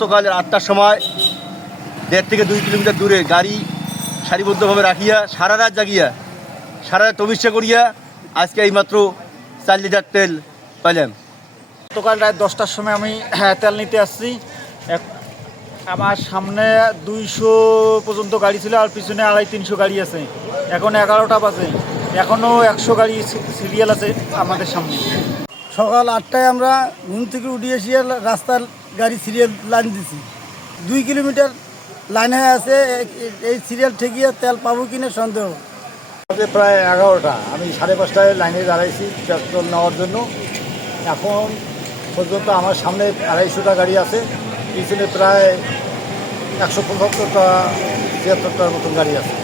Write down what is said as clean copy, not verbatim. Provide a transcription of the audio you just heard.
গতকাল 8টার সময় 1.5 থেকে 2 কিলোমিটার দূরে গাড়ি সারিবদ্ধভাবে রাখিয়া সারা রাত জাগিয়া সারা রাত তবিষ্যা করিয়া আজকে এইমাত্র 4 লিটার তেল পাইলাম। গতকাল রাত 10টার সময় আমি তেল নিতে আসছি। আমার সামনে 200 পর্যন্ত গাড়ি ছিল আর পিছনে 250-300 গাড়ি আছে। এখন 11টা বাজে, এখনও 100 গাড়ি সিরিয়াল আছে আমাদের সামনে। সকাল 8টায় আমরা ঘুম থেকে উঠে এসে রাস্তার গাড়ি সিরিয়াল লাইন দিছি। 2 কিলোমিটার লাইন হয়ে আছে, এই সিরিয়াল ঠেকিয়ে তেল পাবো কিনা সন্দেহ। প্রায় 11টা, আমি 5:30টায় লাইনে দাঁড়াইছি পেট্রোল নেওয়ার জন্য। এখন পর্যন্ত আমার সামনে 250টা গাড়ি আছে, পিছনে প্রায় 175টা 76টার মতন গাড়ি আছে।